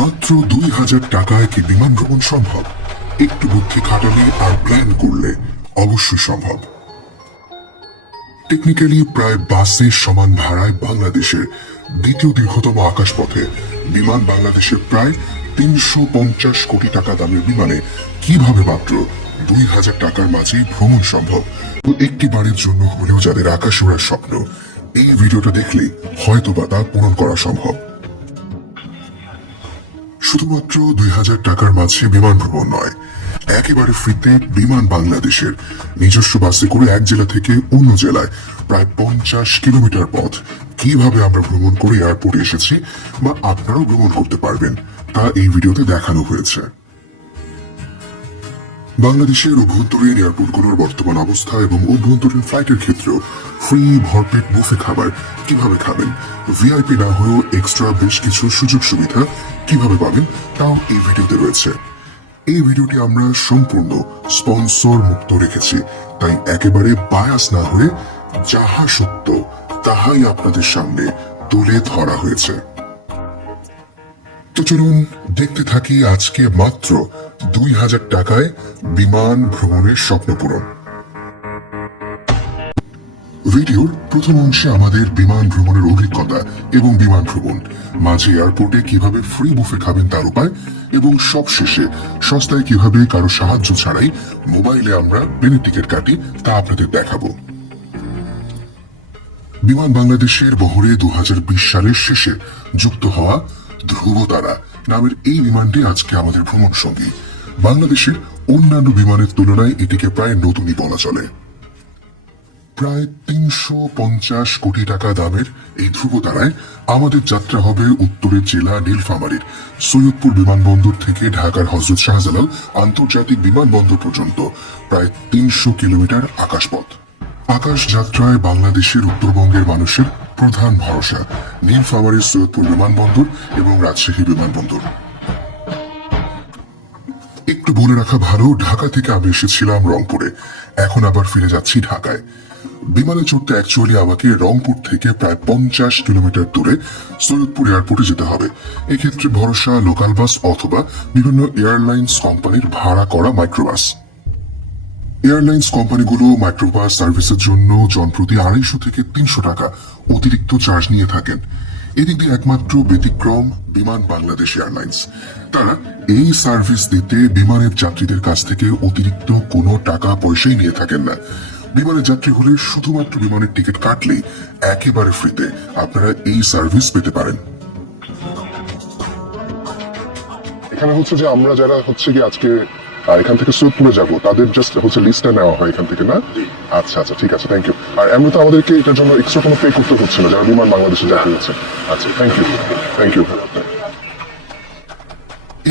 মাত্র দুই হাজার টাকায় কি বিমান ভ্রমণ সম্ভব? একটু বুদ্ধি খাটালে আর প্ল্যান করলে অবশ্যই সম্ভব। টেকনিক্যালি প্রায় বাসের সমান ভাড়ায় বাংলাদেশের দ্বিতীয় দীর্ঘতম আকাশপথে বিমান বাংলাদেশের প্রায় তিনশো পঞ্চাশ কোটি টাকা দামের বিমানে কীভাবে মাত্র দুই হাজার টাকার মাঝেই ভ্রমণ সম্ভব? একটি বাড়ির জন্য হলেও যাদের আকাশ ওড়ার স্বপ্ন, এই ভিডিওটা দেখলে হয়তো বা তা পূরণ করা সম্ভব। শুধুমাত্র দুই হাজার টাকার মাঝে বিমান ভ্রমণ নয়, একেবারে ফ্রিতে বিমান বাংলাদেশের নিজস্ব বাসে করে এক জেলা থেকে অন্য জেলায় প্রায় পঞ্চাশ কিলোমিটার পথ। কীভাবে আমরা ভ্রমণ করে এয়ারপোর্টে এসেছি বা আপনারাও ভ্রমণ করতে পারবেন, তা এই ভিডিওতে দেখানো হয়েছে। বাংলাদেশের অভ্যন্তরীণ এয়ারপোর্টগুলোর বর্তমান অবস্থা এবং অভ্যন্তরীণ ফ্লাইটের ক্ষেত্রেও ফ্রি ভরপেট বুফে খাবার কীভাবে খাবেন ভিআইপি না হয়েও এক্সট্রা বেশ কিছু সুযোগ সুবিধা কীভাবে পাবেন? তাও এই ভিডিওতে রয়েছে। এই ভিডিওটি আমরা সম্পূর্ণ স্পন্সর মুক্ত রেখেছি। তাই একেবারে বায়াস না হয়ে যাহা সত্য, তাহাই আপনাদের সামনে তুলে ধরা হয়েছে। তো চলুন দেখতে থাকি আজকে মাত্র দুই হাজার টাকায় বিমান ভ্রমণের স্বপ্ন পূরণ ভিডিওর প্রথম অংশে আমাদের বিমান ভ্রমণের অভিজ্ঞতা এবং বিমান ভ্রমণ, মাঝে এয়ারপোর্টে কীভাবে ফ্রি বুফে খাবেন তার উপায়, এবং সব শেষে সস্তায় কীভাবে কারও সাহায্য ছাড়াই মোবাইলে আমরা প্লেনের টিকিট কাটি তা আপনাদের দেখাবো। বিমান বাংলাদেশের বহরে দু হাজার বিশ সালের শেষে যুক্ত হওয়া ধ্রুবতারা নামের এই বিমানটি আজকে আমাদের ভ্রমণ সঙ্গী বাংলাদেশের অন্যান্য বিমানের তুলনায় এটিকে প্রায় নতুনই বলা চলে। প্রায় তিনশো পঞ্চাশ কোটি টাকা দামের এই ধ্রুবতারায় আমাদের যাত্রা হবে উত্তরের জেলা নীলফামারীর। সৈয়দপুর বিমানবন্দর থেকে ঢাকার হজরত শাহজালাল আন্তর্জাতিক বিমানবন্দর পর্যন্ত, প্রায় তিনশো কিলোমিটার আকাশপথ। আকাশ যাত্রায় বাংলাদেশের উত্তরবঙ্গের মানুষের প্রধান ভরসা, নীলফামারীর সৈয়দপুর বিমানবন্দর এবং রাজশাহী বিমানবন্দর। একটু বলে রাখা ভালো, ঢাকা থেকে আমি এসেছিলাম রংপুরে। এখন আবার ফিরে যাচ্ছি ঢাকায়। বিমানে চড়তে অ্যাকচুয়ালি আমাকে রংপুর থেকে প্রায় পঞ্চাশ কিলোমিটার দূরে সৈয়দপুর এয়ারপোর্টে যেতে হবে। এক্ষেত্রে ভরসা লোকাল বাস অথবা বিভিন্ন এয়ারলাইন্স কোম্পানির ভাড়া করা মাইক্রোবাস এয়ারলাইন্স কোম্পানিগুলো মাইক্রোবাস সার্ভিসের জন্য জনপ্রতি আড়াইশো থেকে তিনশো টাকা অতিরিক্ত চার্জ নিয়ে থাকেন। এদিক দিয়ে একমাত্র ব্যতিক্রম বিমান বাংলাদেশ এয়ারলাইন্স তারা এই সার্ভিস দিতে বিমানের যাত্রীদের কাছ থেকে অতিরিক্ত কোনো টাকা পয়সাই নিয়ে থাকেন না। বিমানের যাত্রী হলে শুধুমাত্র বিমানের টিকিট কাটলেই একেবারে ফ্রিতে আপনারা এই সার্ভিস পেতে পারেন। এখানে হচ্ছে যে আমরা যারা হচ্ছে কি আজকে এখান থেকে সৈয়দপুরে যাব, তাদের জাস্ট হচ্ছে লিস্টটা নেওয়া হয় এখান থেকে, না? আচ্ছা আচ্ছা ঠিক আছে থ্যাংক ইউ আর এমনি তো আমাদেরকে এটার জন্য এক্সট্রা কোনো পে করতে হচ্ছে না, যারা বিমান বাংলাদেশে যাত্রী হচ্ছে আচ্ছা থ্যাংক ইউ থ্যাংক ইউ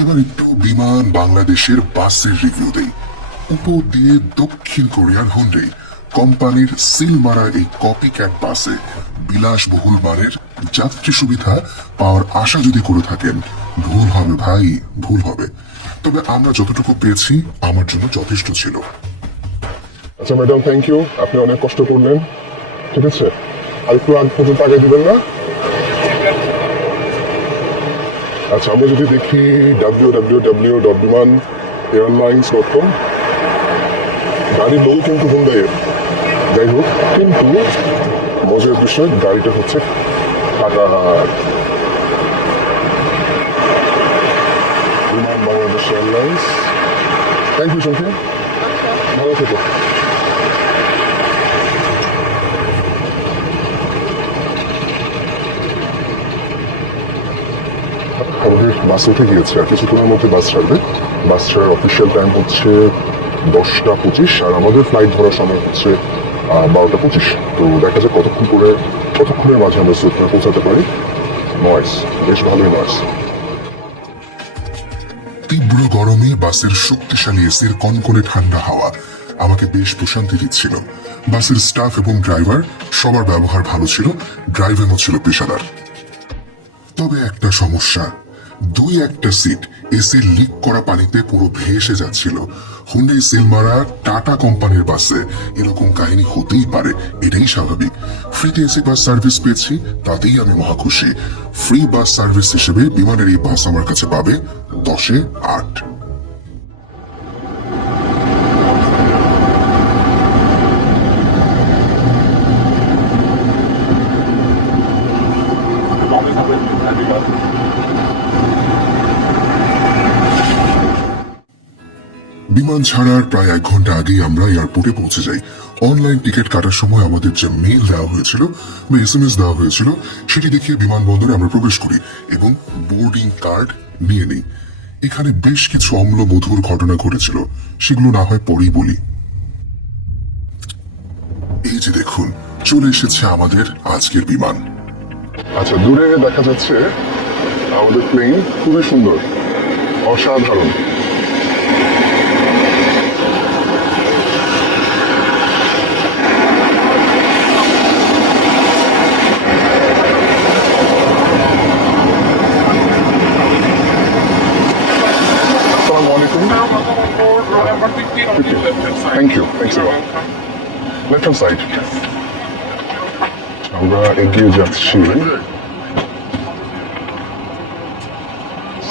এবার একটু বিমান বাংলাদেশের বাসের রিভিউ দেই। উপর দিয়ে দক্ষিণ কোরিয়ার হুন্ডে কোম্পানির সিল মারা এই কপি ক্যাট বাসে বিলাসবহুল মানের যাত্রী সুবিধা পাওয়ার আশা যদি করে থাকেন, ভুল হবে ভাই, ভুল হবে। তবে আমরা যতটুকু পেয়েছি, আমার জন্য যথেষ্ট ছিল। আচ্ছা ম্যাডাম থ্যাংক ইউ আপনি অনেক কষ্ট করলেন। ঠিক আছে? আর একটু আগ পর্যন্ত আগে দিবেন না? আচ্ছা আমরা যদি দেখি W W W dot Biman airlines dot com গাড়ির লোক কিন্তু হুন্ডাইয়ের যাই হোক, কিন্তু মজার বিষয়, গাড়িটা হচ্ছে টাকার বিমান বাংলাদেশ এয়ারলাইন্স। থ্যাংক ইউ সঙ্গে ভালো থেকো। আমাদের বাস উঠে গিয়েছে, আর কিছুক্ষণের মধ্যে বাস ছাড়বে। বাস ছাড়ার অফিসিয়াল টাইম হচ্ছে দশটা পঁচিশ, আর আমাদের ফ্লাইট ধরার সময় হচ্ছে বারোটা পঁচিশ। তো দেখা যাক কতক্ষণ করে কতক্ষণের মাঝে আমরা সুইফটে পৌঁছাতে পারি। নয়েস বেশ ভালোই নয়েস তীব্র গরমে বাসের শক্তিশালী এসির কনকনে ঠান্ডা হাওয়া আমাকে বেশ প্রশান্তি দিচ্ছিল। বাসের স্টাফ এবং ড্রাইভার সবার ব্যবহার ভালো ছিল ড্রাইভিংও ছিল পেশাদার। তবে একটা সমস্যা, দুই একটা সিট এসি লিক করা পানিতে পুরো ভেসে যাচ্ছিল। হুন্ডাই সিলমারা টাটা কোম্পানির বাসে। এরকম কাহিনী হতেই পারে, এটাই স্বাভাবিক। ফ্রিতে এসি বাস সার্ভিস পেয়েছি, তাতেই আমি মহা খুশি। ফ্রি বাস সার্ভিস হিসেবে বিমানের এই বাস আমার কাছে পাবে দশে আট। বিমান ছাড়ার প্রায় এক ঘণ্টা আগেই আমরা এয়ারপোর্টে পৌঁছে যাই। অনলাইন টিকিট কাটার সময় আমাদের যে মেল দেওয়া হয়েছিল বা এস এম এস দেওয়া হয়েছিল, সেটি দেখিয়ে বিমানবন্দরে আমরা প্রবেশ করি এবং বোর্ডিং কার্ড নিয়ে নিই। এখানে বেশ কিছু অম্ল মধুর ঘটনা ঘটেছিল, সেগুলো না হয় পরেই বলি। এই যে দেখুন, চলে এসেছে আমাদের আজকের বিমান। আচ্ছা দূরে দেখা যাচ্ছে আমাদের প্লেন খুবই সুন্দর, অসাধারণ আসসালামু আলাইকুম thank you thanks left hand side আমরা এগিয়ে যাচ্ছি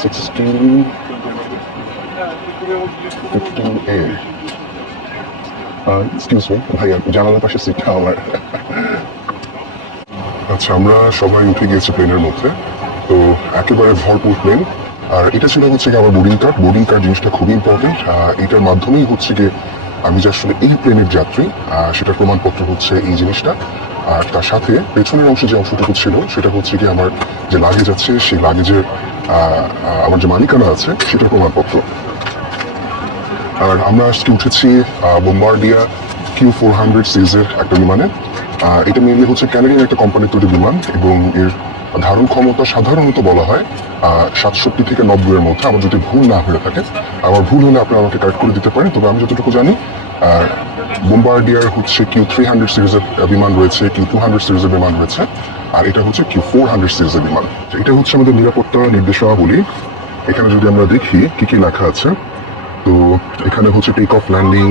sixteen fifteen A excuse me ভাইয়া, জানালার পাশে সিটটা আমার। আচ্ছা আমরা সবাই উঠে গিয়েছি প্লেনের মধ্যে। তো একেবারে ভরপুর প্লেন আর এটা ছিল হচ্ছে কি আমার বোর্ডিং কার্ড বোর্ডিং কার্ড জিনিসটা খুবই ইম্পর্টেন্ট এটার মাধ্যমেই হচ্ছে কি আমি যে আসলে এই প্লেনের যাত্রী সেটার প্রমাণপত্র হচ্ছে এই জিনিসটা। আর তার সাথে পেছনের অংশে যে অংশটুকু ছিল, সেটা হচ্ছে কি আমার যে লাগেজ আছে, সেই লাগেজের আমার যে মালিকানা আছে, সেটার প্রমাণপত্র। আর আমরা আজকে উঠেছি বোম্বার্ডিয়া কিউ ফোর হান্ড্রেড সিরিজের একটা বিমানে। এটা মেনলি হচ্ছে ক্যানাডিয়ান একটা কোম্পানির তৈরি বিমান এবং এর ধারণ ক্ষমতা সাধারণত বলা হয় সাতষট্টি থেকে নব্বই এর মধ্যে। আমার যদি ভুল না হয়ে থাকে, আমার ভুল হলে আপনি আমাকে কারেক্ট করে দিতে পারেন। তবে আমি যতটুকু জানি বোম্বার্ডিয়ার হচ্ছে কিউ থ্রি হান্ড্রেড সিরিজের বিমান রয়েছে কিউ টু হান্ড্রেড সিরিজের বিমান রয়েছে, আর এটা হচ্ছে কিউ ফোর হান্ড্রেড সিরিজের বিমান। এটা হচ্ছে আমাদের নিরাপত্তা নির্দেশনাবলী এখানে যদি আমরা দেখি, কি কি লেখা আছে, তো এখানে হচ্ছে take off landing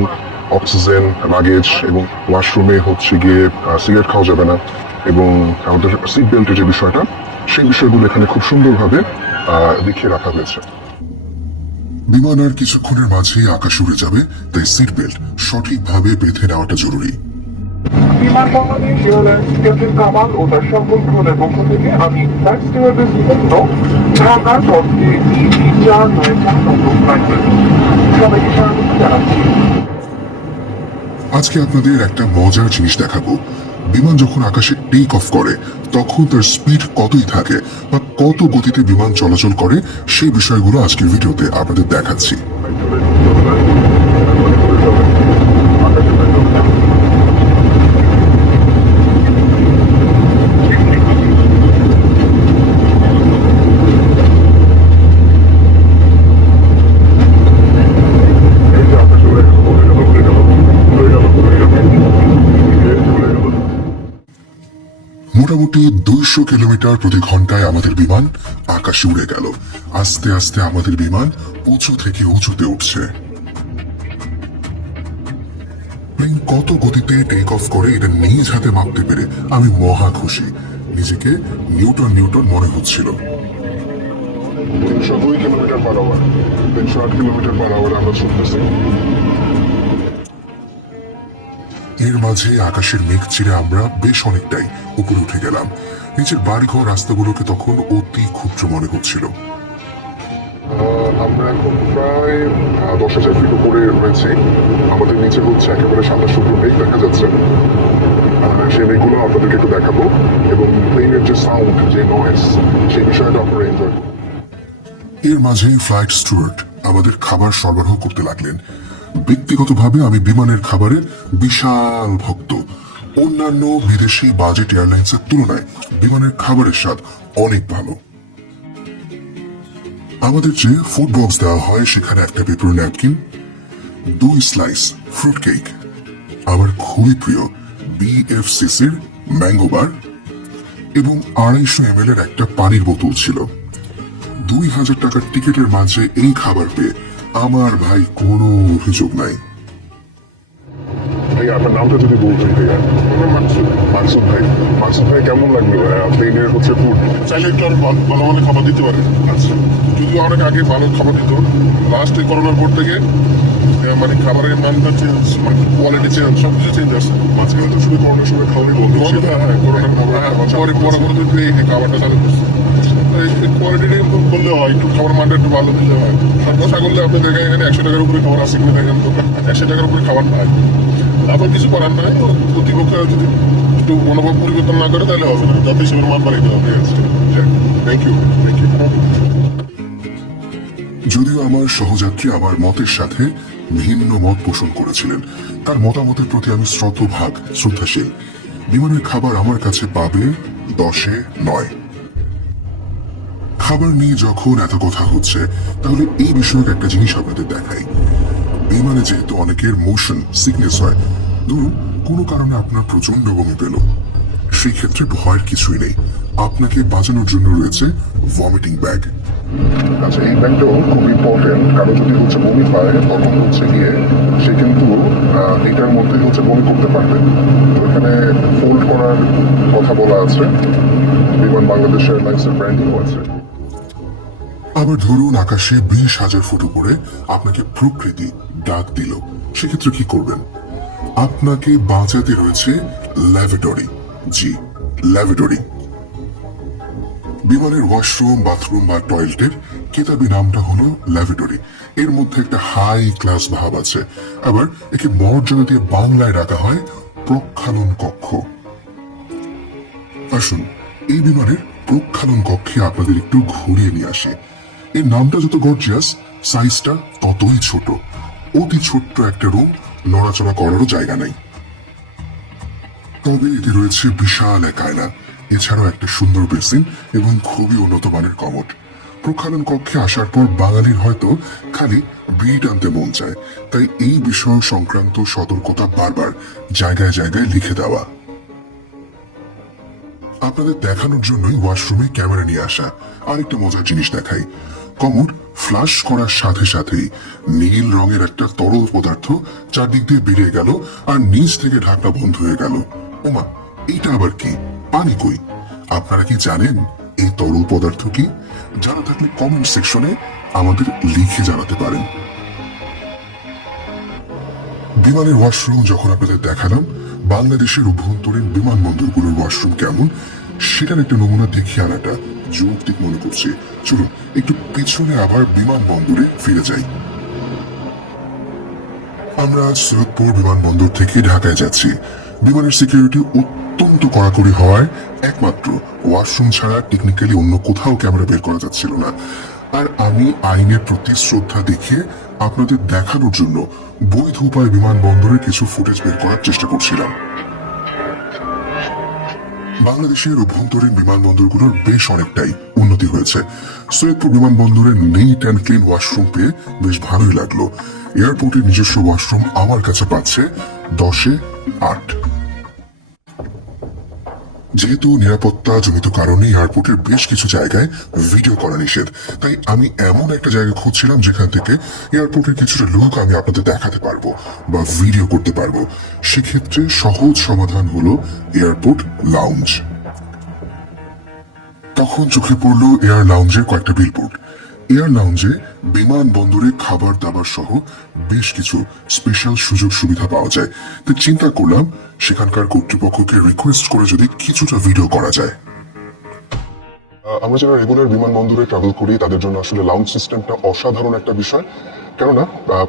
oxygen luggage এবং ওয়াশরুমে হচ্ছে গিয়ে সিগারেট খাওয়া যাবে না এবং আমাদের সিট বেল্টের যে বিষয়টা সেই বিষয়গুলো এখানে খুব সুন্দরভাবে আহ, দেখিয়ে রাখা হয়েছে। বিমান আর কিছুক্ষণের মাঝেই আকাশ উড়ে যাবে তাই সিট বেল্ট সঠিকভাবে বেঁধে নেওয়াটা জরুরি। বিমান বাংলাদেশ এয়ারলাইন্স ক্যাপ্টেন কামাল ও তার সকল ক্রুদের পক্ষ থেকে আমি ফ্লাইট স্টিওয়ার্ডের জন্য ঢাকার পথে চার নয় চার নম্বর ফ্লাইটে সবাইকে স্বাগত জানাচ্ছি। আজকে আপনাদের একটা মজার জিনিস দেখাবো। বিমান যখন আকাশে টেক অফ করে, তখন তার স্পিড কতই থাকে বা কত গতিতে বিমান চলাচল করে সেই বিষয়গুলো আজকের ভিডিওতে আপনাদের দেখাচ্ছি এই যে আকাশে উড়ে গেল, উড়ে গেল, উড়ে গেল, উড়ে গেল, উড়ে গেল, এই যে উড়ে গেল। মোটামুটি দুইশো কিলোমিটার প্রতি ঘন্টায় আমাদের বিমান আকাশে উড়ে গেল। আস্তে আস্তে আমাদের বিমান উঁচু থেকে উঁচুতে উঠছে। প্লেন কত গতিতে টেক অফ করে এটা নিজ হাতে মাপতে পেরে আমি মহা খুশি। নিজেকে নিউটন নিউটন মনে হচ্ছিল। তিনশো দুই কিলোমিটার পার আওয়ার তিনশো আট কিলোমিটার পার আওয়ার আমরা ছুটতেছি এর মাঝে আকাশের মেঘ চিরে আমরা বেশ অনেকটাই উপরে উঠে গেলাম। নিচের বাড়িঘর রাস্তাগুলোকে তখন অতি ক্ষুদ্র মনে হচ্ছিল। আমরা এখন প্রায় দশ হাজার ফিট উপরে রয়েছি। আমাদের নিচে হচ্ছে একেবারে সাদা শুভ্র মেঘ দেখা যাচ্ছে। সেই মেঘগুলো আপনাদেরকে একটু দেখাবো এবং প্লেনের যে সাউন্ড যে নয়েস সেই বিষয়টা আপনারা এনজয় এর মাঝে ফ্লাইট স্টুয়ার্ড আমাদের খাবার সরবরাহ করতে লাগলেন। ব্যক্তিগতভাবে আমি বিমানের খাবারের বিশাল ভক্ত। অন্যান্য বিদেশি বাজেট এয়ারলাইন্সের তুলনায় বিমানের খাবারের স্বাদ অনেক ভালো। আমাদের যে ফুড বক্স দেওয়া হয়, সেখানে একটা পেপার ন্যাপকিন দুই স্লাইস ফ্রুট কেক আমার খুবই প্রিয় বিএফসিসির ম্যাঙ্গো বার এবং আড়াইশো এম এর একটা পানির বোতল ছিল। দুই হাজার টাকার টিকিটের মাঝে এই খাবার পেয়ে আমার ভাই কোনো অভিযোগ নাই। ভাই আপনার নামটা যদি বলতেন ভাইয়া। মাকসুদ ভাই। মাকসুদ ভাই কেমন লাগল প্লেনের হচ্ছে ফুড চাইলে একটু আরও ভালো ভালো খাবার দিতে পারে আচ্ছা। যদিও অনেক আগে ভালো খাবার দিত। লাস্টে করোনার পর থেকে মানে খাবারের মানটা চেঞ্জ মানে কোয়ালিটি চেঞ্জ সব কিছু চেঞ্জ আসছে। মাঝখানে তো শুধু করোনার সময় খাওয়াই বন্ধ হ্যাঁ করোনার খাবার। হ্যাঁ পরে পরে করে তো এই খাবারটা চালু করছে। করলে হয় একটু খাবার মানটা একটু ভালো দিলে হয়। আর বসা করলে আপনি দেখেন এখানে একশো টাকার উপরে খাবার আছে কিনা দেখেন তো। একশো টাকার উপরে খাবার নাই। তারপর কিছু করার নাই, তো প্রতিপক্ষ যদি একটু মনোভাব পরিবর্তন না করে, তাহলে হবে না। সেগুলো মান বাড়াইতে হবে থ্যাংক ইউ থ্যাংক ইউ যদিও আমার সহযাত্রী আমার মতের সাথে ভিন্ন মত পোষণ করেছিলেন, তার মতামতের প্রতি আমি শ্রদ্ধভাগ, শ্রদ্ধাশীল। বিমানের খাবার আমার কাছে পাবে দশে নয়। খাবার নিয়ে যখন এত কথা হচ্ছে, তাহলে এই বিষয়ক একটা জিনিস আপনাদের দেখাই। বিমানে যেহেতু অনেকের মোশন সিকনেস হয়, ধরুন কোনো কারণে আপনার প্রচণ্ড বমি পেল সেই ক্ষেত্রে ভয়ের কিছুই নেই। আপনাকে বাঁচানোর জন্য রয়েছে ভমিটিং ব্যাগ আচ্ছা এই ব্যাগটাও খুব ইম্পর্টেন্ট কারও যদি হচ্ছে বমি পায়, তখন হচ্ছে গিয়ে সে কিন্তু এটার মধ্যে হচ্ছে বমি করতে পারবে। তো এখানে ফোল্ড করার কথা বলা আছে। বিমান বাংলাদেশ এয়ারলাইন্সের ব্র্যান্ডিং আছে। আবার ধরুন আকাশে বিশ হাজার ফুট উপরে আপনাকে প্রকৃতি ডাক দিল। সেক্ষেত্রে কি করবেন? আপনাকে বাঁচাতে রয়েছে ল্যাভেটরি জি ল্যাভেটরি বিমানের ওয়াশরুম, বাথরুম বা টয়লেটের কেতাবি নামটা হলো ল্যাভেটরি এর মধ্যে একটা হাই ক্লাস ভাব আছে। আবার একে মর্যাদা দিয়ে বাংলায় রাখা হয় প্রক্ষালন কক্ষ। আসুন, এই বিমানের প্রক্ষালন কক্ষে আপনাদের একটু ঘুরিয়ে নিয়ে আসে। এর নামটা যত গর্জিয়াস সাইজটা ততই ছোট। অতি ছোট্ট একটা রুম নড়াচড়া করারও জায়গা নাই। তবে এতে রয়েছে বিশাল এক আয়না, এছাড়াও একটা সুন্দর বেসিন এবং খুবই উন্নত মানের কমোড। প্রক্ষালন কক্ষে আসার পর বাঙালির হয়তো খালি বিট আনতে মন চায়, তাই এই বিষয় সংক্রান্ত সতর্কতা বারবার জায়গায় জায়গায় লিখে দেওয়া। আপনাদের দেখানোর জন্যই ওয়াশরুমে ক্যামেরা নিয়ে আসা। আরেকটা মজার জিনিস দেখাই। কমোড ফ্লাশ করার সাথে সাথেই নীল রঙের একটা তরল পদার্থ চারদিক দিয়ে বেরিয়ে গেল আর নিচ থেকে ঢাকনা বন্ধ হয়ে গেল। ওমা, এইটা আবার কি? পানি কই? আপনারা কি জানেন এই তরল পদার্থ কি? জানা থাকলে কমেন্ট সেকশনে আমাদের লিখে জানাতে পারেন। বিমানের ওয়াশরুম যখন আপনাদের দেখালাম, বাংলাদেশের অভ্যন্তরীণ বিমানবন্দরগুলোর ওয়াশরুম কেমন, সেটার একটা নমুনা দেখিয়ে আনাটা যৌক্তিক মনে করছে। চলুন একটু পিছনে আবার বিমানবন্দরে ফিরে যাই। আমরা সৈয়দপুর বিমানবন্দর থেকে ঢাকায় যাচ্ছি। বিমানের সিকিউরিটি অত্যন্ত কড়াকড়ি হওয়ায় একমাত্র ওয়াশরুম ছাড়া টেকনিক্যালি অন্য কোথাও ক্যামেরা বের করা যাচ্ছিল না। আর আমি আইনের প্রতি শ্রদ্ধা দেখিয়ে আপনাদের দেখানোর জন্য বৈধ উপায় বিমানবন্দরের কিছু ফুটেজ বের করার চেষ্টা করছিলাম। বাংলাদেশের অভ্যন্তরীণ বিমানবন্দরগুলোর বেশ অনেকটাই উন্নতি হয়েছে। সৈয়দপুর বিমানবন্দরের নেট অ্যান্ড ক্লিন ওয়াশরুম পেয়ে বেশ ভালোই লাগল। এয়ারপোর্টের নিজস্ব ওয়াশরুম আমার কাছে পাচ্ছে দশে আট। যেহেতু নিরাপত্তা জনিত কারণে এয়ারপোর্টের বেশ কিছু জায়গায় ভিডিও করা নিষেধ। তাই আমি এমন একটা জায়গা খুঁজছিলাম যেখান থেকে এয়ারপোর্টের কিছুটা লুক আমি আপনাদের দেখাতে পারব বা ভিডিও করতে পারব। সেক্ষেত্রে সহজ সমাধান হলো এয়ারপোর্ট লাউঞ্জ তখন চোখে পড়ল এয়ার লাউঞ্জের কয়েকটা বিলবোর্ড এয়ার লাউঞ্জে বিমানবন্দরে খাবার দাবার সহ বেশ কিছু স্পেশাল সুযোগ সুবিধা পাওয়া যায়। তাই চিন্তা করলাম, সেখানকার কর্তৃপক্ষকে রিকোয়েস্ট করে যদি কিছুটা ভিডিও করা যায়। আমরা যারা রেগুলার বিমানবন্দরে ট্রাভেল করি, তাদের জন্য আসলে লাউঞ্জ সিস্টেমটা অসাধারণ একটা বিষয়। কেননা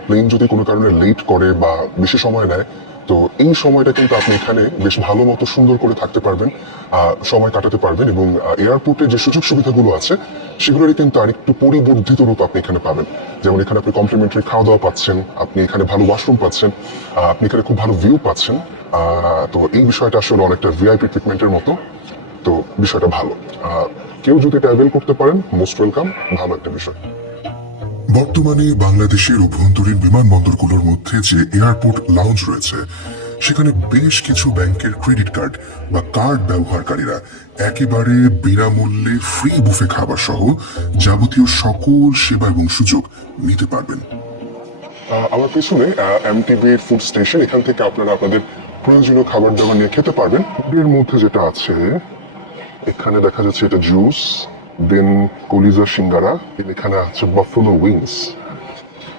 প্লেন যদি কোনো কারণে লেট করে বা বেশি সময় নেয় তো এই সময়টা কিন্তু আপনি এখানে বেশ ভালো মতো সুন্দর করে থাকতে পারবেন সময় কাটাতে পারবেন এবং এয়ারপোর্টে যে সুযোগ সুবিধাগুলো আছে, সেগুলোরই কিন্তু আরেকটু পরিবর্ধিত রূপ আপনি এখানে পাবেন। যেমন এখানে আপনি কমপ্লিমেন্টারি খাওয়া দাওয়া পাচ্ছেন, আপনি এখানে ভালো ওয়াশরুম পাচ্ছেন আপনি এখানে খুব ভালো ভিউ পাচ্ছেন তো এই বিষয়টা আসলে অনেকটা ভিআইপি ট্রিটমেন্টের মতো, তো বিষয়টা ভালো। কেউ যদি ট্রাভেল করতে পারেন মোস্ট ওয়েলকাম ভালো একটা বিষয়। বর্তমানে বাংলাদেশের অভ্যন্তরীণ বিমানবন্দরগুলোর মধ্যে যে এয়ারপোর্ট লাউঞ্জ রয়েছে, সেখানে বেশ কিছু ব্যাংকের ক্রেডিট কার্ড বা কার্ড ব্যবহারকারীরা একেবারে বিনামূল্যে ফ্রি বুফে খাবার সহ যাবতীয় সকল সেবা এবং সুযোগ নিতে পারবেন। আমার পিছনে এমটিভির ফুড স্টেশন এখান থেকে আপনারা আপনাদের প্রয়োজনীয় খাবার দাবার নিয়ে খেতে পারবেন। ফুডের মধ্যে যেটা আছে, এখানে দেখা যাচ্ছে এটা জুস দেন কলিজা সিঙ্গারা এখানে আছে বাফলো উইংস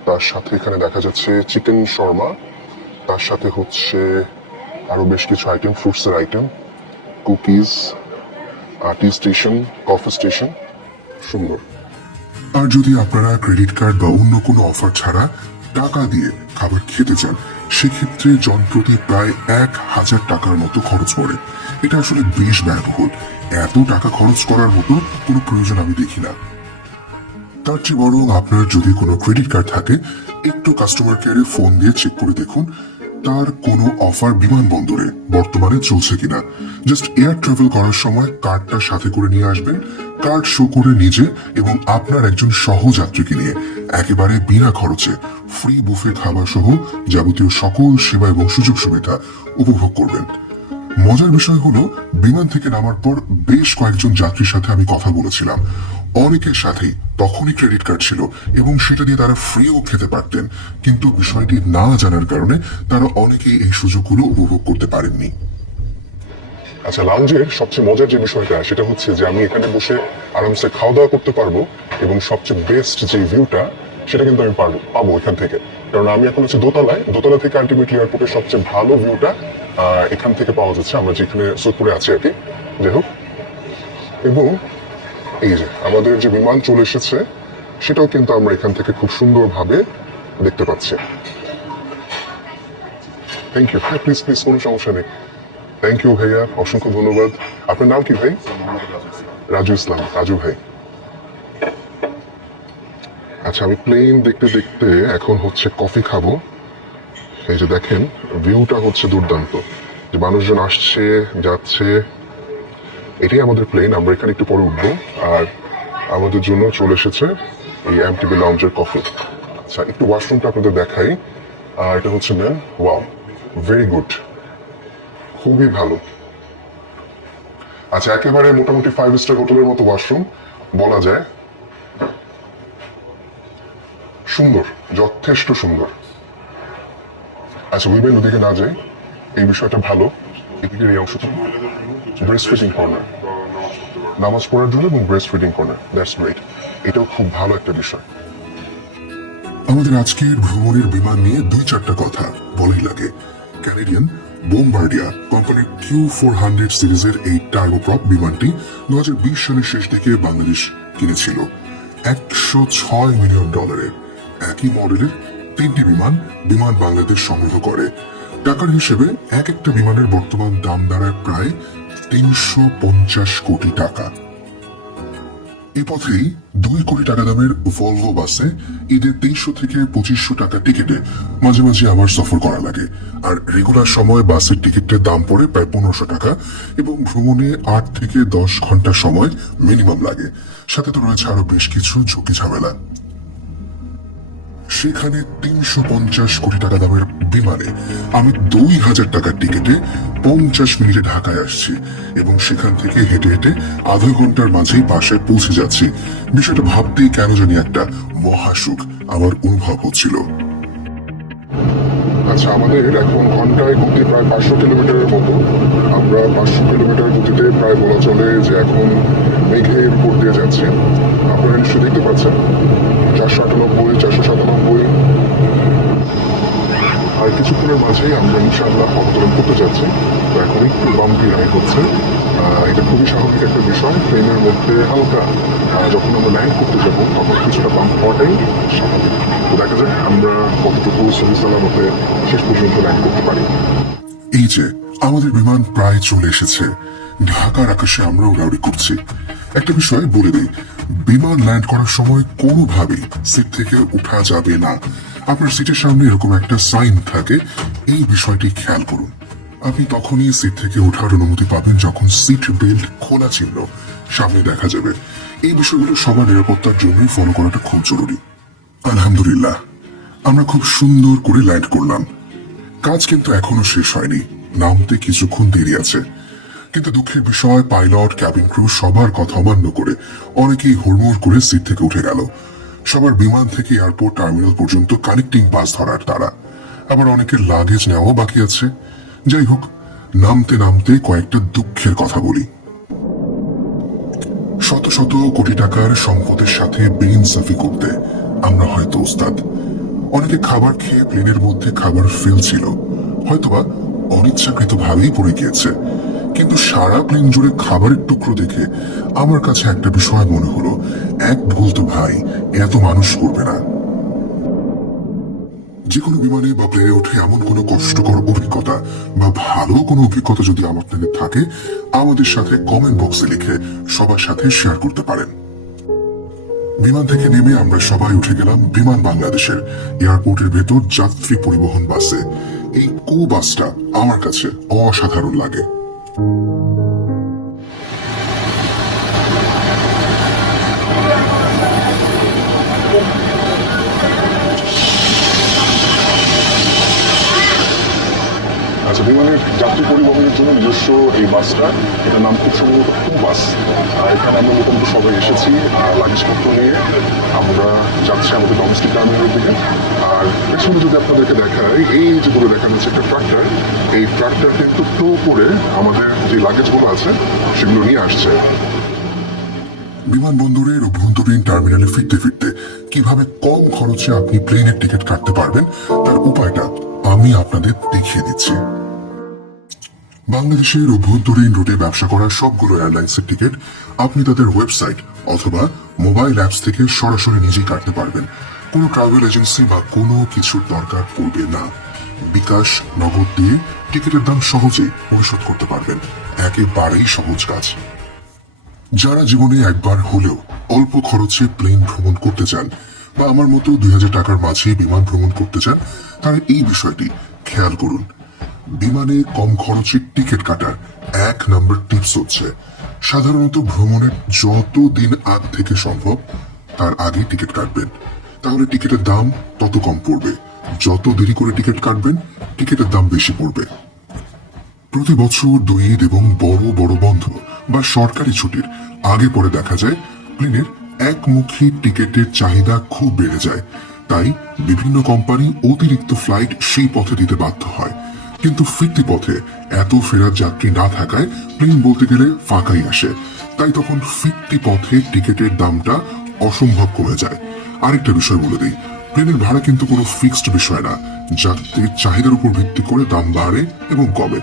তার সাথে এখানে দেখা যাচ্ছে চিকেন শর্মা। তার সাথে হচ্ছে আরও বেশ কিছু item ফ্রুটসের item cookies tea station coffee station সুন্দর। আর যদি আপনারা ক্রেডিট কার্ড বা অন্য কোনো অফার ছাড়া টাকা দিয়ে খাবার খেতে চান, সেক্ষেত্রে জনপ্রতি প্রায় এক হাজার টাকার মতো খরচ পড়ে। এটা আসলে বেশ ব্যয়বহুল। এত টাকা খরচ করার মতো কোনো প্রয়োজন আমি দেখি না। তার চেয়ে বরং আপনার যদি কোনো ক্রেডিট কার্ড থাকে, একটু কাস্টমার কেয়ারে ফোন দিয়ে চেক করে দেখুন, তার কোনো অফার বিমানবন্দরে বর্তমানে চলছে কিনা। জাস্ট এয়ার ট্রাভেল করার সময় কার্ডটা সাথে করে নিয়ে আসবেন কার্ড শো করে নিজে এবং আপনার একজন সহযাত্রীকে নিয়ে, একেবারে বিনা খরচে ফ্রি বুফে খাবার সহ যাবতীয় সকল সেবা এবং সুযোগ সুবিধা উপভোগ করবেন। মজার বিষয় হলো বিমান থেকে নামার পর বেশ কয়েকজন যাত্রীর সাথে আমি কথা বলেছিলাম। অনেকের সাথেই তখনই ক্রেডিট কার্ড ছিল এবং সেটা দিয়ে তারা ফ্রিও খেতে পারতেন। কিন্তু বিষয়টি না জানার কারণে তারা অনেকেই এই সুযোগগুলো উপভোগ করতে পারেননি। আচ্ছা লাউঞ্জের সবচেয়ে মজার যে বিষয়টা, সেটা হচ্ছে যে আমি এখানে বসে আরামসে খাওয়া দাওয়া করতে পারব এবং সবচেয়ে বেস্ট যে ভিউটা সেটা কিন্তু আমি পারব, পাবো এখান থেকে। কারণ আমি এখন হচ্ছে দোতলায়। দোতলা থেকে আলটিমেটলি এয়ারপোর্টের সবচেয়ে ভালো ভিউটা এখান থেকে পাওয়া যাচ্ছে আমরা যেখানে সোদপুরে আছি আর কি। যাই হোক। এবং এই যে আমাদের যে বিমান চলে এসেছে, সেটাও কিন্তু আমরা এখান থেকে খুব সুন্দরভাবে দেখতে পাচ্ছি। থ্যাংক ইউ হ্যাঁ প্লিজ প্লিজ কোনো সমস্যা নেই। থ্যাংক ইউ ভাইয়া। অসংখ্য ধন্যবাদ। আপনার নাম কি, ভাই? রাজু ইসলাম, রাজু ভাই। আচ্ছা আমি প্লেন দেখতে দেখতে এখন হচ্ছে কফি খাব। এই যে দেখেন ভিউটা হচ্ছে দুর্দান্ত। যে মানুষজন আসছে, যাচ্ছে, এটাই আমাদের প্লেন আমরা এখানে একটু পরে উঠবো। আর আমাদের জন্য চলে এসেছে এই এমটিভি লাউঞ্জের কফি আচ্ছা একটু ওয়াশরুমটা আপনাদের দেখাই। আর এটা হচ্ছে ম্যান ওয়াও ভেরি গুড খুবই ভালো। আচ্ছা একেবারে মোটামুটি ফাইভ স্টার হোটেলের মতো ওয়াশরুম বলা যায়। সুন্দর, যথেষ্ট সুন্দর। আচ্ছা উইমেন ওদিকে না যাই। এই বিষয়টা ভালো। এদিকের এই অংশটা ব্রেস্ট ফিটিং কর্নার নামাজ পড়ার জন্য এবং breast feeding corner that's great এটাও খুব ভালো একটা বিষয়। আমাদের আজকের ভ্রমণের বিমান নিয়ে দুই চারটা কথা বলাই লাগে। ক্যানেডিয়ান বোমবার্ডিয়া কোম্পানির কিউ ফোর হান্ড্রেড সিরিজের এই টার্বোপ্রপ বিমানটি দু হাজার বিশ সালের শেষ দিকে বাংলাদেশ কিনেছিল। একশো ছয় মিলিয়ন ডলারের একই মডেলের তিনটি বিমান বিমান বাংলাদেশ সংগ্রহ করে। টাকার হিসেবে এক একটা বিমানের বর্তমান দাম দাঁড়ায় প্রায় তিনশো পঞ্চাশ কোটি টাকা। এই পথেই দুই কোটি টাকা দামের ভলভো বাসে ঈদের তেইশশো থেকে পঁচিশশো টাকা টিকিটে মাঝে মাঝে আমার সফর করা লাগে। আর রেগুলার সময় বাসের টিকিটের দাম পড়ে প্রায় পনেরোশো টাকা এবং ভ্রমণে আট থেকে দশ ঘণ্টা সময় মিনিমাম লাগে। সাথে তো রয়েছে আরও বেশ কিছু ঝুঁকি ঝামেলা। সেখানে তিনশো পঞ্চাশ কোটি টাকা দামের বিমানে আমি দুই হাজার টাকার টিকিটে পঞ্চাশ মিনিটে ঢাকায় আসছি এবং সেখান থেকে হেঁটে হেঁটে আধা ঘণ্টার মাঝেই বাসায় পৌঁছে যাচ্ছি। বিষয়টা ভাবতেই কেন জানি একটা মহাসুখ আমার অনুভব হচ্ছিল। আচ্ছা আমাদের এখন ঘন্টায় গতি প্রায় পাঁচশো কিলোমিটারের মতো। আমরা পাঁচশো কিলোমিটার গতিতে প্রায় বলা চলে যে এখন মেঘের উপর দিয়ে যাচ্ছে। আপনারা নিশ্চয়ই দেখতে পাচ্ছেন। চারশো আটানব্বই চারশো সাতানব্বই। আর কিছুক্ষণের মাঝেই আমরা ইনশাআল্লাহ অবতরণ করতে যাচ্ছি। তো এখন একটু বাম্পি রাইড হচ্ছে এটা খুবই স্বাভাবিক একটা বিষয়। ট্রেনের মধ্যে হালকা যখন আমরা ল্যান্ড করতে যাব, তখন কিছুটা বাম্প হওয়াটাই স্বাভাবিক। তো দেখা যাক আমরা কতটুকু সবুজ সালামতে শেষ পর্যন্ত ল্যান্ড করতে পারি। এই যে, আমাদের বিমান প্রায় চলে এসেছে। ঢাকার আকাশে আমরা উড়াউড়ি করছি। একটা বিষয় বলে দিই। বিমান ল্যান্ড করার সময় কোনোভাবেই সিট থেকে উঠা যাবে না। আপনার সিটের সামনে এরকম একটা সাইন থাকে, এই বিষয়টি খেয়াল করুন। আপনি তখনই সিট থেকে ওঠার অনুমতি পাবেন যখন সিট বেল্ট খোলা চিহ্ন সামনে দেখা যাবে। এই বিষয়গুলো সবার নিরাপত্তার জন্যই ফলো করাটা খুব জরুরি। আলহামদুলিল্লাহ, আমরা খুব সুন্দর করে ল্যান্ড করলাম। কাজ কিন্তু এখনও শেষ হয়নি। নামতে কিছুক্ষণ দেরি আছে। কিন্তু দুঃখের বিষয়, পাইলট ক্যাবিন ক্রু সবার কথা অমান্য করে অনেকেই হুড়মুড় করে সিট থেকে উঠে গেল। সবার বিমান থেকে এয়ারপোর্ট টার্মিনাল পর্যন্ত কানেক্টিং বাস ধরার তারা। আবার অনেকের লাগেজ নেওয়াও বাকি আছে। যাই হোক, নামতে নামতে কয়েকটা দুঃখের কথা বলি। শত শত কোটি টাকার সম্পদের সাথে বেইনসাফি করতে আমরা হয়তো ওস্তাদ। অনেকে খাবার খেয়ে প্লেনের মধ্যে খাবার ফেলছিল। হয়তোবা অনিচ্ছাকৃত ভাবেই পড়ে গিয়েছে। কিন্তু সারা প্লেন জুড়ে খাবারের টুকরো দেখে আমার কাছে একটা বিষয় মনে হলো। এক ভুল তো ভাই এত মানুষ করবে না। যে কোনো বিমানে বা প্লেনে ওঠে এমন কোনো কষ্টকর অভিজ্ঞতা বা ভালো কোনো অভিজ্ঞতা যদি আপনাদের থাকে, আমাদের সাথে কমেন্ট বক্সে লিখে সবার সাথে শেয়ার করতে পারেন। বিমান থেকে নেমে আমরা সবাই উঠে গেলাম বিমান বাংলাদেশের এয়ারপোর্টের ভেতর যাত্রী পরিবহন বাসে। এই কো বাসটা আমার কাছে অসাধারণ লাগে। আচ্ছা বিমানের যাত্রী পরিবহনের জন্য নিজস্ব এই বাসটা, এটার নাম খুব সম্ভবত কু বাস। এখানে আমরা মোটামুটি সবাই এসেছি লাগেজপত্র নিয়ে আমরা যাচ্ছি আমাদের ডোমেস্টিক টার্মিনালের দিকে। আর পেছনে যদি আপনাদেরকে দেখাই এই যে করে দেখানো হচ্ছে একটা ট্রাক্টর এই ট্রাক্টর কিন্তু টো করে আমাদের যে লাগেজগুলো আছে, সেগুলো নিয়ে আসছে। বিমানবন্দরের অভ্যন্তরীণ টার্মিনালে ফিরতে ফিরতে কীভাবে কম খরচে আপনি প্লেনের টিকিট কাটতে পারবেন, তার উপায়টা আমি আপনাদের দেখিয়ে দিচ্ছি। বাংলাদেশের অভ্যন্তরীণ রুটে ব্যবসা করা সবগুলো এয়ারলাইন্সের টিকিট আপনি তাদের ওয়েবসাইট অথবা মোবাইল অ্যাপস থেকে সরাসরি নিজেই কাটতে পারবেন। কোনো ট্রাভেল এজেন্সি বা কোনো কিছুর দরকার পড়বে না। বিকাশ, নগদ দিয়ে টিকিটের দাম সহজেই পরিশোধ করতে পারবেন। একেবারেই সহজ কাজ। যারা জীবনে একবার হলেও অল্প খরচে প্লেন ভ্রমণ করতে চান বা আমার মতো দুই হাজার টাকার মাঝে বিমান ভ্রমণ করতে চান, তারা এই বিষয়টি খেয়াল করুন। বিমানে কম খরচে টিকিট কাটার এক নম্বর টিপস হচ্ছে, সাধারণত ভ্রমণের যত দিন আগ থেকে সম্ভব, তার আগে টিকিট কাটবেন। তাহলে টিকিটের দাম তত কম পড়বে। যত দেরি করে টিকিট কাটবেন, টিকিটের দাম বেশি পড়বে। প্রতি বছর দুই ঈদ এবং বড় বড় বন্ধ বা সরকারি ছুটির আগে পরে দেখা যায়, প্লেনের একমুখী টিকেটের চাহিদা খুব বেড়ে যায়। তাই বিভিন্ন কোম্পানি অতিরিক্ত ফ্লাইট সেই পথে দিতে বাধ্য হয়। কিন্তু ফিরতি পথে এত ফেরার যাত্রী না থাকায় প্লেন বলতে গেলে ফাঁকাই আসে। তাই তখন ফিরতি পথে টিকেটের দামটা অসম্ভব কমে যায়। আরেকটা বিষয় বলে দিই, প্লেনের ভাড়া কিন্তু কোনো ফিক্সড বিষয় না। যাত্রীর চাহিদার উপর ভিত্তি করে দাম বাড়ে এবং কমে।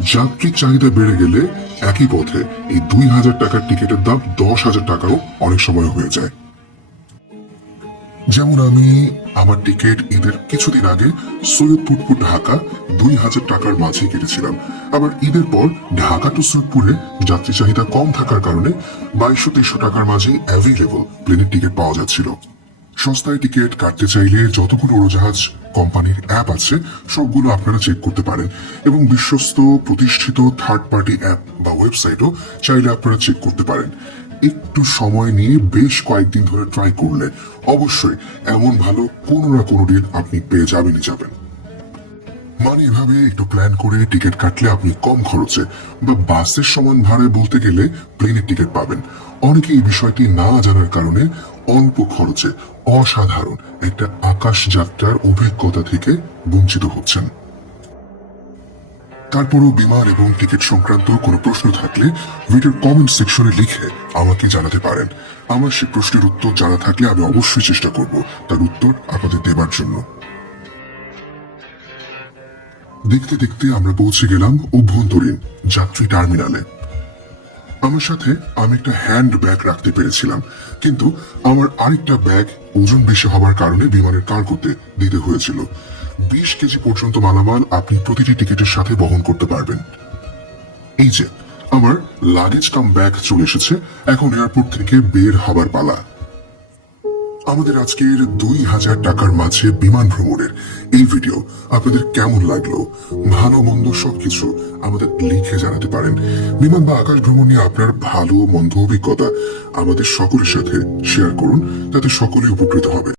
যাত্রীর চাহিদা বেড়ে গেলে একই পথে এই দুই হাজার টাকার টিকিটের দাম দশ হাজার টাকারও অনেক সময় হয়ে যায়। যেমন আমি আমার টিকিট ঈদের কিছুদিন আগে সৈয়দপুর টু ঢাকা দুই হাজার টাকার মাঝে কেটেছিলাম। আবার ঈদের পর ঢাকা টু সৈয়দপুরে যাত্রী চাহিদা কম থাকার কারণে বাইশশো তেইশশো টাকার মাঝে অ্যাভেলেবল প্লেনের টিকিট পাওয়া যাচ্ছিল। সস্তায় টিকিট কাটতে চাইলে যতগুলো উড়োজাহাজ কোম্পানির অ্যাপ আছে, সবগুলো আপনারা চেক করতে পারেন। এবং বিশ্বস্ত, প্রতিষ্ঠিত থার্ড পার্টি অ্যাপ বা ওয়েবসাইটও চাইলে আপনারা চেক করতে পারেন। একটু সময় নিয়ে বেশ কয়েকদিন ধরে ট্রাই করলে। অবশ্যই, এমন ভালো কোনো না কোনো দিন আপনি পেয়ে যাবেনই যাবেন। মানে এভাবে একটু প্ল্যান করে টিকিট কাটলে আপনি কম খরচে বা বাসের সমান ভাড়ায় বলতে গেলে প্লেনের টিকিট পাবেন। অনেকে এই বিষয়টি না জানার কারণে অল্প খরচে অসাধারণ একটা আকাশ যাত্রার অভিজ্ঞতা থেকে বঞ্চিত হচ্ছেন। তারপরও বিমান এবং টিকিট সংক্রান্ত কোনো প্রশ্ন থাকলে ভিডিওর কমেন্ট সেকশনে লিখে আমাকে জানাতে পারেন। আমার সেই প্রশ্নের উত্তর জানা থাকলে আমি অবশ্যই চেষ্টা করব। তার উত্তর আপনাদের দেবার জন্য। দেখতে দেখতে আমরা পৌঁছে গেলাম অভ্যন্তরীণ যাত্রী টার্মিনালে। আমার সাথে আমি একটা হ্যান্ড ব্যাগ রাখতে পেরেছিলাম, কিন্তু আমার আরেকটা ব্যাগ ওজন বেশি হবার কারণে বিমানের কার্গোতে দিতে হয়েছিল। বিশ কেজি পর্যন্ত মালামাল আপনি প্রতিটি টিকিটের সাথে বহন করতে পারবেন। এই যে, আমার লাগেজ কাম ব্যাগ চলে এসেছে। এখন এয়ারপোর্ট থেকে বের হবার পালা। আমাদের আজকের দুই হাজার টাকার মাঝে বিমান ভ্রমণের এই ভিডিও আপনাদের কেমন লাগল? ভালো, মন্দ সবকিছু আমাদের লিখে জানাতে পারেন। বিমান বা আকাশ ভ্রমণ নিয়ে আপনার ভালো, মন্দ অভিজ্ঞতা আমাদের সকলের সাথে শেয়ার করুন। তাতে সকলে উপকৃত হবে।